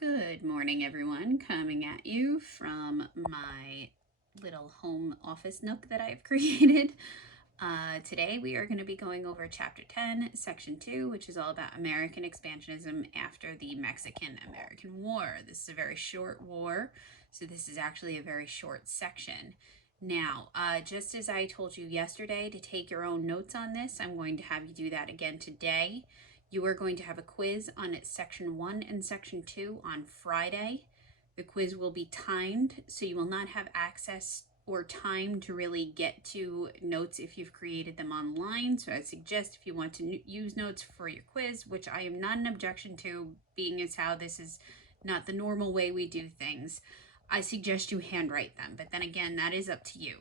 Good morning, everyone. Coming at you from my little home office nook that I've created. Today, we are going to be going over Chapter 10, Section 2, which is all about American expansionism after the Mexican American War. This is a very short war, so this is actually a very short section. Now, just as I told you yesterday to take your own notes on this, I'm going to have you do that again today. You are going to have a quiz on Section 1 and Section 2 on Friday. The quiz will be timed, so you will not have access or time to really get to notes if you've created them online. So I suggest if you want to use notes for your quiz, which I am not an objection to, being as how this is not the normal way we do things, I suggest you handwrite them. But then again, that is up to you.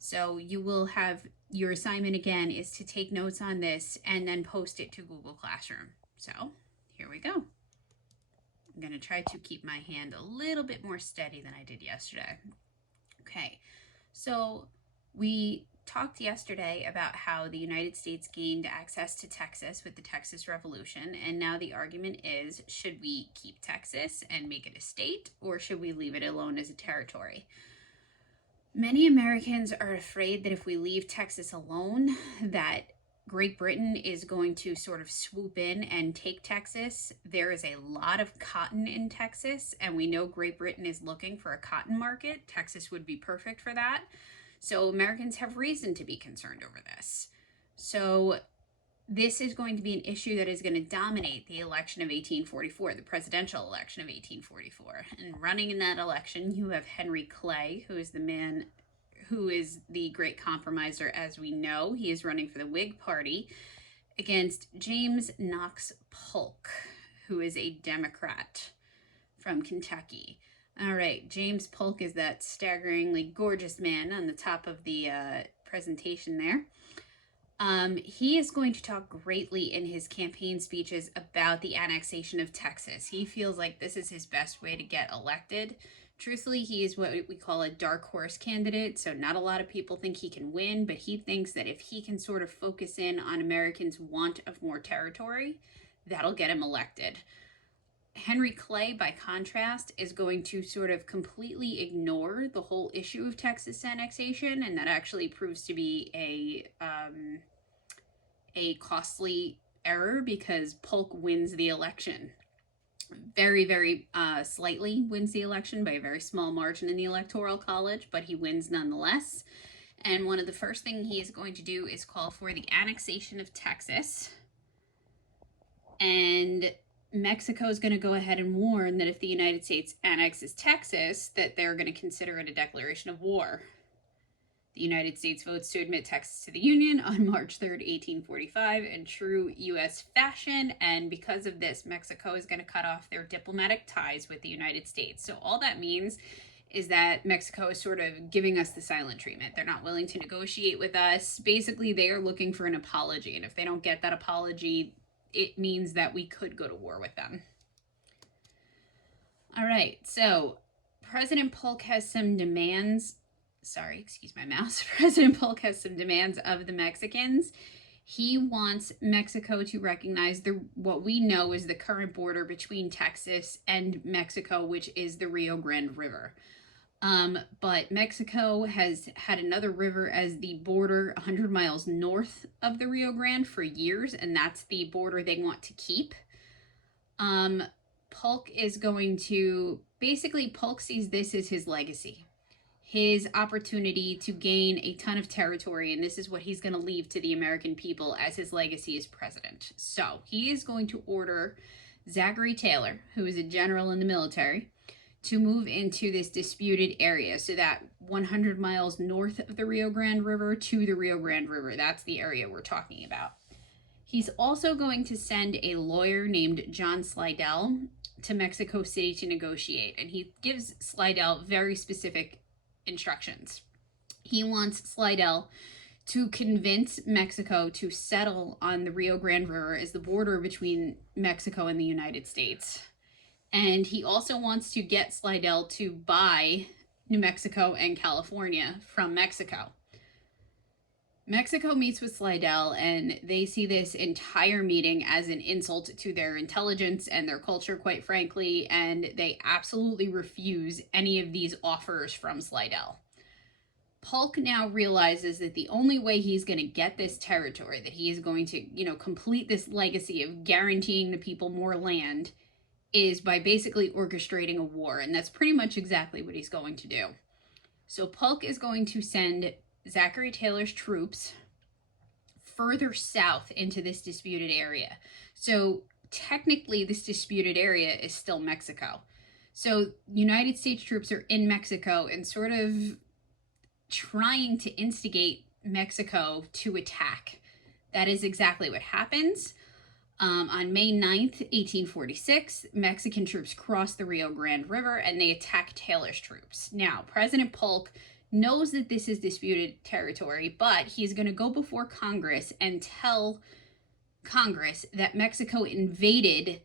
So you will have your assignment again is to take notes on this and then post it to Google Classroom. So here we go. I'm going to try to keep my hand a little bit more steady than I did yesterday. Okay, so we talked yesterday about how the United States gained access to Texas with the Texas Revolution, and now the argument is, should we keep Texas and make it a state, or should we leave it alone as a territory? Many Americans are afraid that if we leave Texas alone, that Great Britain is going to sort of swoop in and take Texas. There is a lot of cotton in Texas, and we know Great Britain is looking for a cotton market. Texas would be perfect for that. So Americans have reason to be concerned over this. So this is going to be an issue that is going to dominate the election of 1844, the presidential election of 1844. And running in that election, you have Henry Clay, who is the man who is the great compromiser, as we know. He is running for the Whig Party against James Knox Polk, who is a Democrat from Kentucky. All right, James Polk is that staggeringly gorgeous man on the top of the presentation there. He is going to talk greatly in his campaign speeches about the annexation of Texas. He feels like this is his best way to get elected. Truthfully, he is what we call a dark horse candidate, so not a lot of people think he can win, but he thinks that if he can sort of focus in on Americans' want of more territory, that'll get him elected. Henry Clay, by contrast, is going to sort of completely ignore the whole issue of Texas annexation, and that actually proves to be a costly error because Polk wins the election. Very, very slightly wins the election by a very small margin in the Electoral College, but he wins nonetheless. And one of the first things he is going to do is call for the annexation of Texas. And Mexico is going to go ahead and warn that if the United States annexes Texas, that they're going to consider it a declaration of war. The United States votes to admit Texas to the Union on March 3rd, 1845, in true U.S. fashion, and because of this, Mexico is going to cut off their diplomatic ties with the United States. So all that means is that Mexico is sort of giving us the silent treatment. They're not willing to negotiate with us. Basically, they are looking for an apology, and if they don't get that apology, it means that we could go to war with them. All right, so President Polk has some demands. Sorry, excuse my mouse. President Polk has some demands of the Mexicans. He wants Mexico to recognize what we know is the current border between Texas and Mexico, which is the Rio Grande River. But Mexico has had another river as the border 100 miles north of the Rio Grande for years, and that's the border they want to keep. Polk is going to, basically, Polk sees this as his legacy, his opportunity to gain a ton of territory, and this is what he's going to leave to the American people as his legacy as president. So he is going to order Zachary Taylor, who is a general in the military, to move into this disputed area. So that 100 miles north of the Rio Grande River to the Rio Grande River, that's the area we're talking about. He's also going to send a lawyer named John Slidell to Mexico City to negotiate, and he gives Slidell very specific instructions. He wants Slidell to convince Mexico to settle on the Rio Grande River as the border between Mexico and the United States. And he also wants to get Slidell to buy New Mexico and California from Mexico. Mexico meets with Slidell, and they see this entire meeting as an insult to their intelligence and their culture, quite frankly, and they absolutely refuse any of these offers from Slidell. Polk now realizes that the only way he's going to get this territory, that he is going to, complete this legacy of guaranteeing the people more land, is by basically orchestrating a war. And that's pretty much exactly what he's going to do. So Polk is going to send Zachary Taylor's troops further south into this disputed area. So technically, this disputed area is still Mexico. So United States troops are in Mexico and sort of trying to instigate Mexico to attack. That is exactly what happens. On May 9th, 1846, Mexican troops cross the Rio Grande River and they attack Taylor's troops. Now, President Polk knows that this is disputed territory, but he's going to go before Congress and tell Congress that Mexico invaded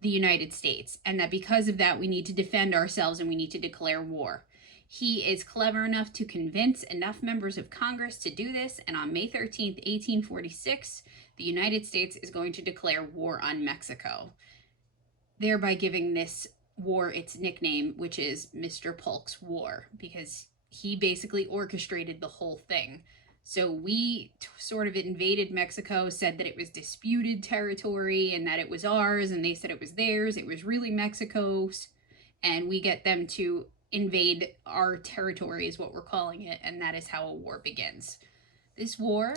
the United States and that because of that, we need to defend ourselves and we need to declare war. He is clever enough to convince enough members of Congress to do this, and on May 13th, 1846, the United States is going to declare war on Mexico, thereby giving this war its nickname, which is Mr. Polk's War, because he basically orchestrated the whole thing. So we sort of invaded Mexico, said that it was disputed territory and that it was ours, and they said it was theirs. It was really Mexico's, and we get them to invade our territory is what we're calling it, and that is how a war begins. This war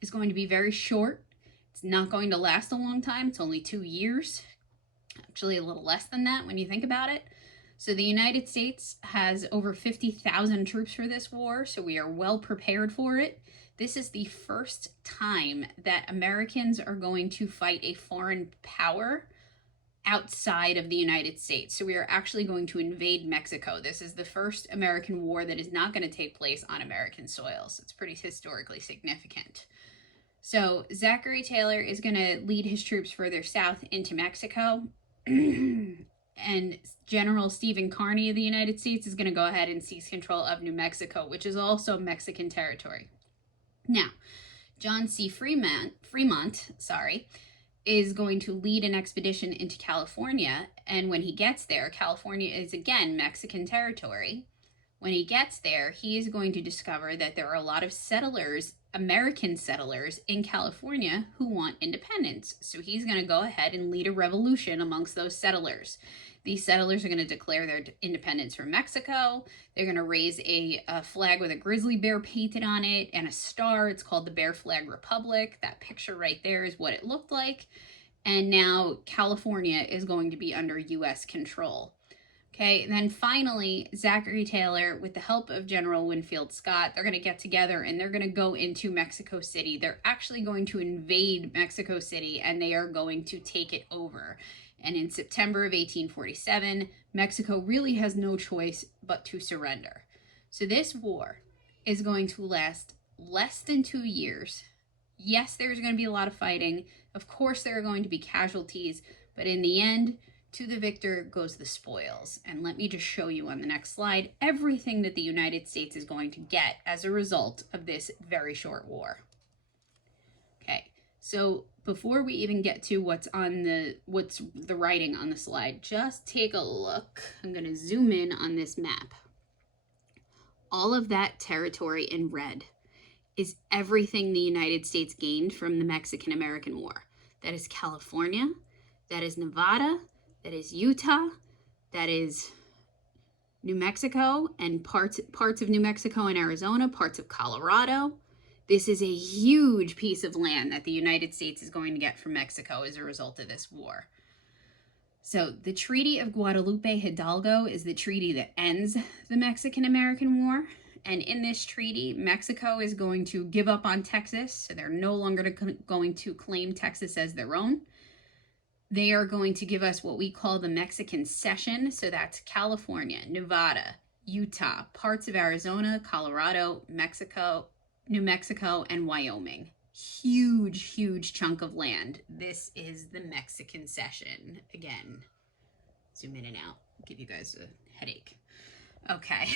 is going to be very short. It's not going to last a long time. It's only 2 years. Actually, a little less than that when you think about it. So the United States has over 50,000 troops for this war, so we are well prepared for it. This is the first time that Americans are going to fight a foreign power outside of the United States. So we are actually going to invade Mexico. This is the first American war that is not going to take place on American soil. So it's pretty historically significant. So Zachary Taylor is going to lead his troops further south into Mexico. And General Stephen Kearny of the United States is going to go ahead and seize control of New Mexico, which is also Mexican territory. Now, John C. Fremont, is going to lead an expedition into California, and when he gets there, California is again Mexican territory. When he gets there, he is going to discover that there are a lot of settlers, American settlers in California who want independence. So he's going to go ahead and lead a revolution amongst those settlers. These settlers are going to declare their independence from Mexico. They're going to raise a flag with a grizzly bear painted on it and a star. It's called the Bear Flag Republic. That picture right there is what it looked like. And now California is going to be under U.S. control. Okay, and then finally, Zachary Taylor, with the help of General Winfield Scott, they're going to get together and they're going to go into Mexico City. They're actually going to invade Mexico City and they are going to take it over. And in September of 1847, Mexico really has no choice but to surrender. So this war is going to last less than 2 years. Yes, there's going to be a lot of fighting. Of course, there are going to be casualties, but in the end, to the victor goes the spoils. And let me just show you on the next slide everything that the United States is going to get as a result of this very short war. Okay, so before we even get to what's the writing on the slide, just take a look. I'm going to zoom in on this map. All of that territory in red is everything the United States gained from the Mexican-American War. That is California, that is Nevada, that is Utah, that is New Mexico, and parts of New Mexico and Arizona, parts of Colorado. This is a huge piece of land that the United States is going to get from Mexico as a result of this war. So the Treaty of Guadalupe Hidalgo is the treaty that ends the Mexican-American War. And in this treaty, Mexico is going to give up on Texas. So they're no longer going to claim Texas as their own. They are going to give us what we call the Mexican Cession. So that's California, Nevada, Utah, parts of Arizona, Colorado, Mexico, New Mexico, and Wyoming. Huge, huge chunk of land. This is the Mexican Cession. Again, zoom in and out, give you guys a headache. Okay.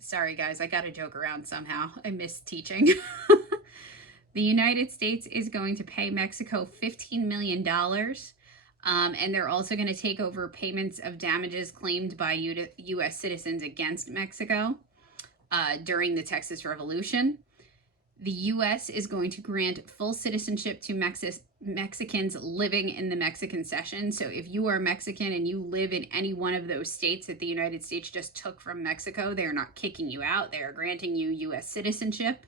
Sorry, guys, I got to joke around somehow. I miss teaching. The United States is going to pay Mexico $15 million. And they're also going to take over payments of damages claimed by U.S. citizens against Mexico during the Texas Revolution. The U.S. is going to grant full citizenship to Mexicans living in the Mexican cession. So if you are Mexican and you live in any one of those states that the United States just took from Mexico, they are not kicking you out. They are granting you U.S. citizenship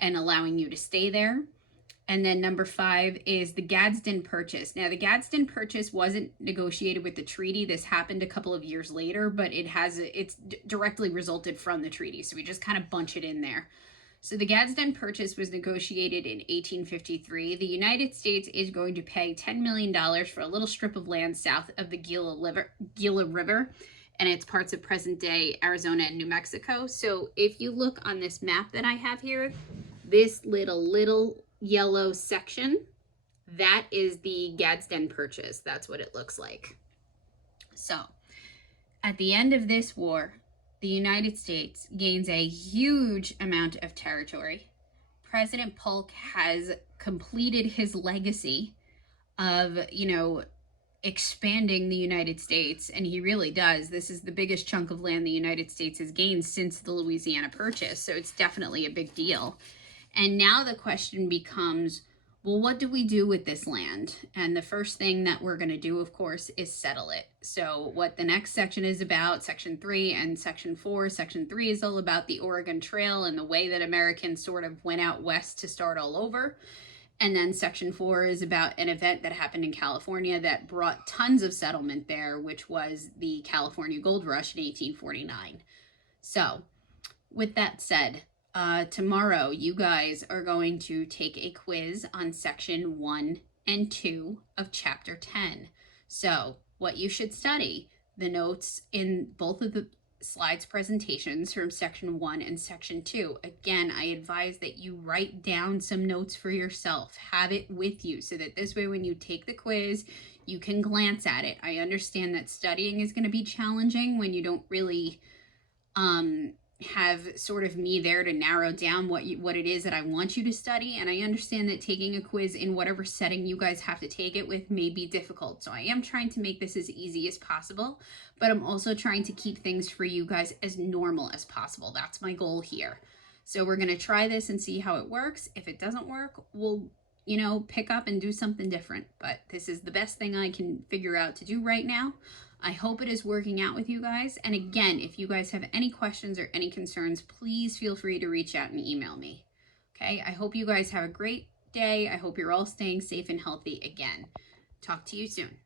and allowing you to stay there. And then number 5 is the Gadsden Purchase. Now, the Gadsden Purchase wasn't negotiated with the treaty. This happened a couple of years later, but it's directly resulted from the treaty. So we just kind of bunch it in there. So the Gadsden Purchase was negotiated in 1853. The United States is going to pay $10 million for a little strip of land south of the Gila River, and it's parts of present-day Arizona and New Mexico. So if you look on this map that I have here, this little yellow section, that is the Gadsden Purchase. That's what it looks like. So at the end of this war, the United States gains a huge amount of territory. President Polk has completed his legacy of, expanding the United States, and he really does. This is the biggest chunk of land the United States has gained since the Louisiana Purchase, so it's definitely a big deal. And now the question becomes, well, what do we do with this land? And the first thing that we're going to do, of course, is settle it. So what the next section is about, Section 3 and Section 4. Section 3 is all about the Oregon Trail and the way that Americans sort of went out west to start all over. And then Section 4 is about an event that happened in California that brought tons of settlement there, which was the California Gold Rush in 1849. So with that said, tomorrow you guys are going to take a quiz on Section 1 and 2 of Chapter 10. So what you should study, the notes in both of the slides presentations from Section 1 and Section 2. Again, I advise that you write down some notes for yourself. Have it with you so that this way when you take the quiz, you can glance at it. I understand that studying is going to be challenging when you don't really have sort of me there to narrow down what it is that I want you to study, and I understand that taking a quiz in whatever setting you guys have to take it with may be difficult, so I am trying to make this as easy as possible, but I'm also trying to keep things for you guys as normal as possible. That's my goal here. So we're going to try this and see how it works. If it doesn't work, we'll pick up and do something different, but this is the best thing I can figure out to do right now. I hope it is working out with you guys. And again, if you guys have any questions or any concerns, please feel free to reach out and email me. Okay, I hope you guys have a great day. I hope you're all staying safe and healthy again. Talk to you soon.